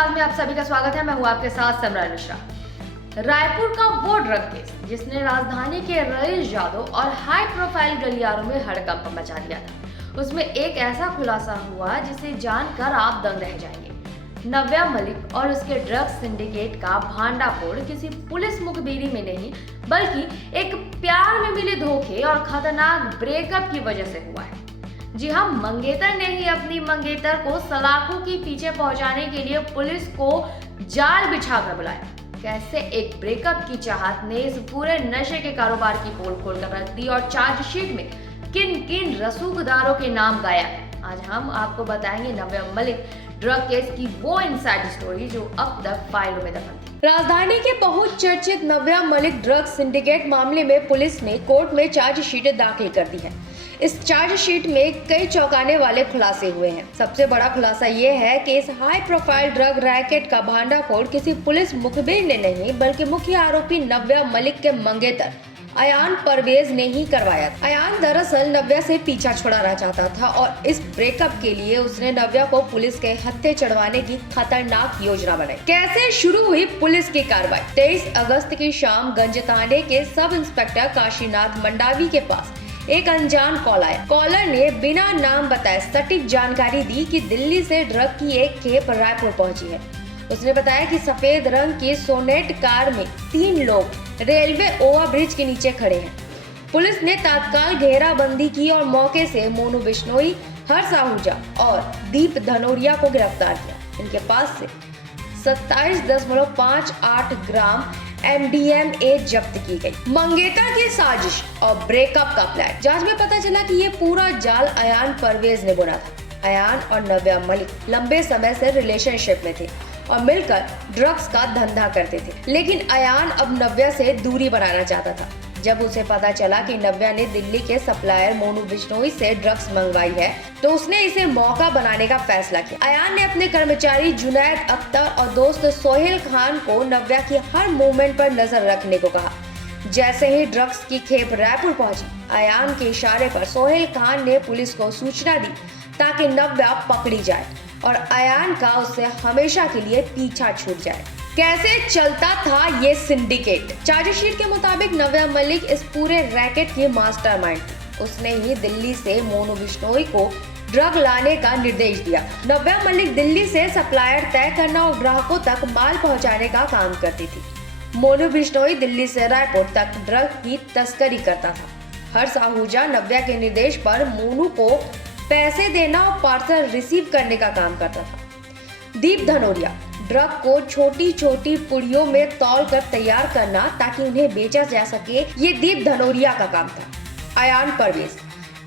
अंदाज में आप सभी का स्वागत है। मैं हूं आपके साथ समरान मिश्रा। रायपुर का वो ड्रग केस जिसने राजधानी के रईस यादव और हाई प्रोफाइल गलियारों में हड़कंप मचा दिया था, उसमें एक ऐसा खुलासा हुआ जिसे जानकर आप दंग रह जाएंगे। नव्या मलिक और उसके ड्रग्स सिंडिकेट का भांडाफोड़ किसी पुलिस मुखबिरी में नहीं बल्कि एक प्यार में मिले धोखे और खतरनाक ब्रेकअप की वजह से हुआ है। जी हाँ, मंगेतर ने ही अपनी मंगेतर को सलाखों के पीछे पहुंचाने के लिए पुलिस को जाल बिछाकर बुलाया। कैसे एक ब्रेकअप की चाहत ने इस पूरे नशे के कारोबार की पोल खोल कर रख दी और चार्जशीट में किन किन रसूखदारों के नाम गायब है, आज हम आपको बताएंगे नव्या मलिक ड्रग केस की वो इनसाइड स्टोरी जो अब तक फाइलों में दफन थी। राजधानी के बहुत चर्चित नव्या मलिक ड्रग सिंडिकेट मामले में पुलिस ने कोर्ट में चार्जशीट दाखिल कर दी है। इस चार्जशीट में कई चौंकाने वाले खुलासे हुए हैं। सबसे बड़ा खुलासा ये है कि इस हाई प्रोफाइल ड्रग रैकेट का भांडाफोड़ किसी पुलिस मुखबिर ने नहीं बल्कि मुख्य आरोपी नव्या मलिक के मंगेतर अयान परवेज ने ही करवाया था। अयान दरअसल नव्या से पीछा छुड़ाना चाहता था और इस ब्रेकअप के लिए उसने नव्या को पुलिस के हत्थे चढ़वाने की खतरनाक योजना बनाई। कैसे शुरू हुई पुलिस की कार्रवाई? 23 अगस्त की शाम गंज थाने के सब इंस्पेक्टर काशीनाथ मंडावी के पास एक अनजान कॉल आया। कॉलर ने बिना नाम बताए सटीक जानकारी दी कि दिल्ली से ड्रग की एक खेप रायपुर पहुंची है। उसने बताया कि सफेद रंग की सोनेट कार में 3 लोग रेलवे ओवरब्रिज के नीचे खड़े हैं। पुलिस ने तत्काल घेराबंदी की और मौके से मोनू बिश्नोई, हर्ष आहूजा और दीप धनोरिया को गिरफ्तार किया। इनके पास से 27.58 ग्राम MDMA जब्त की गई। मंगेतर की साजिश और ब्रेकअप का प्लान। जांच में पता चला कि ये पूरा जाल अयान परवेज ने बुना था। अयान और नव्या मलिक लंबे समय से रिलेशनशिप में थे और मिलकर ड्रग्स का धंधा करते थे, लेकिन अयान अब नव्या से दूरी बनाना चाहता था। जब उसे पता चला कि नव्या ने दिल्ली के सप्लायर मोनू बिश्नोई से ड्रग्स मंगवाई है तो उसने इसे मौका बनाने का फैसला किया। अयान ने अपने कर्मचारी जुनैद अख्तर और दोस्त सोहेल खान को नव्या की हर मूवमेंट पर नजर रखने को कहा। जैसे ही ड्रग्स की खेप रायपुर पहुंची, अयान के इशारे पर सोहेल खान ने पुलिस को सूचना दी ताकि नव्या पकड़ी जाए और अयान का उससे हमेशा के लिए पीछा छूट जाए। कैसे चलता था ये सिंडिकेट? चार्जशीट के मुताबिक नव्या मलिक इस पूरे रैकेट की मास्टरमाइंड थी। उसने ही दिल्ली से मोनू बिश्नोई को ड्रग लाने का निर्देश दिया। नव्या मलिक दिल्ली से सप्लायर तय करना और ग्राहकों तक माल पहुंचाने का काम करती थी। मोनू बिश्नोई दिल्ली से रायपुर तक ड्रग की तस्करी करता था। हर्ष आहूजा नव्या के निर्देश पर मोनू को पैसे देना और पार्सल रिसीव करने का काम करता था। दीप धनोरिया ड्रग को छोटी छोटी पुड़ियों में तौल कर तैयार करना ताकि उन्हें बेचा जा सके, ये दीप धनोरिया का काम था। अयान परवेज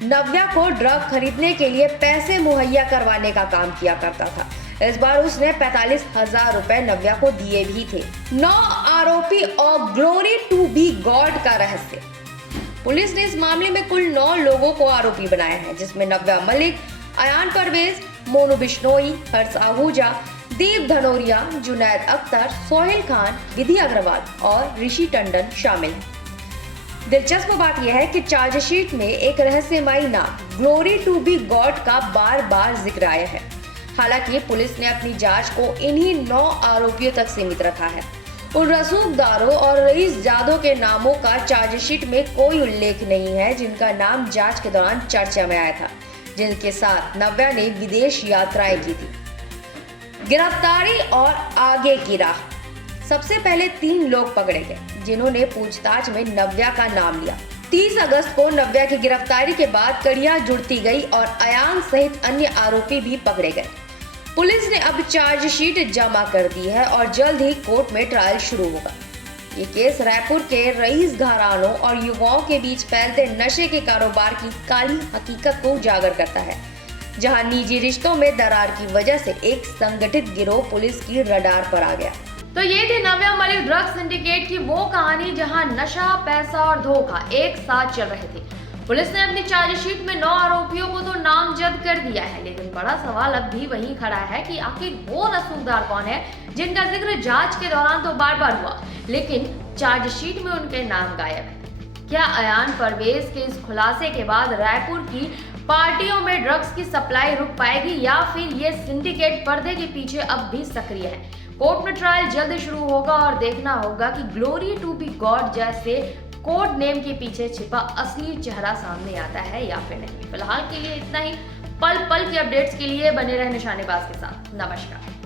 नव्या को ड्रग खरीदने के लिए पैसे मुहैया करवाने का काम किया करता था। इस बार उसने 45,000 रुपए नव्या को दिए भी थे। 9 आरोपी और ग्लोरी टू बी गॉड का रहस्य। पुलिस ने इस मामले में कुल 9 लोगों को आरोपी बनाया है, जिसमें नव्या मलिक, अयान परवेज, मोनू बिश्नोई, हर्ष आहूजा, दीप धनोरिया, जुनैद अख्तर, सोहेल खान, विधि अग्रवाल और ऋषि टंडन शामिल हैं। दिलचस्प बात यह है कि चार्जशीट में एक रहस्यमयी नाम ग्लोरी टू बी गॉड का बार बार जिक्र आया है। हालांकि पुलिस ने अपनी जांच को इन्हीं 9 आरोपियों तक सीमित रखा है। उन रसूखदारों और रईस यादव के नामों का चार्जशीट में कोई उल्लेख नहीं है जिनका नाम जांच के दौरान चर्चा में आया था, जिनके साथ नव्या ने विदेश यात्राएं की थी। गिरफ्तारी और आगे की राह। सबसे पहले 3 लोग पकड़े गए जिन्होंने पूछताछ में नव्या का नाम लिया। 30 अगस्त को नव्या की गिरफ्तारी के बाद कड़ियां जुड़ती गई और अयान सहित अन्य आरोपी भी पकड़े गए। पुलिस ने अब चार्जशीट जमा कर दी है और जल्द ही कोर्ट में ट्रायल शुरू होगा। ये केस रायपुर के रईस घरानों और युवाओं के बीच फैलते नशे के कारोबार की काली हकीकत को उजागर करता है, जहां निजी रिश्तों में दरार की वजह से एक संगठित गिरोह पुलिस की रडार पर आ गया। तो ये थी नव्या मलिक ड्रग सिंडिकेट की वो कहानी जहां नशा, पैसा और धोखा एक साथ चल रहे थे। पुलिस ने अपनी चार्जशीट में 9 आरोपियों को तो नामजद कर दिया है, लेकिन बड़ा सवाल अब भी वही खड़ा है कि आखिर वो रसूखदार कौन है जिनका जिक्र जांच के दौरान तो बार बार हुआ, लेकिन चार्जशीट में उनके नाम गायब है। क्या अयान परवेज के इस खुलासे के बाद रायपुर की पार्टियों में ड्रग्स की सप्लाई रुक पाएगी या फिर ये सिंडिकेट पर्दे के पीछे अब भी सक्रिय है। कोर्ट में ट्रायल जल्द शुरू होगा और देखना होगा कि ग्लोरी टू बी गॉड जैसे कोड नेम के पीछे छिपा असली चेहरा सामने आता है या फिर नहीं। फिलहाल के लिए इतना ही। पल पल के अपडेट्स के लिए बने रहे निशानेबाज के साथ। नमस्कार।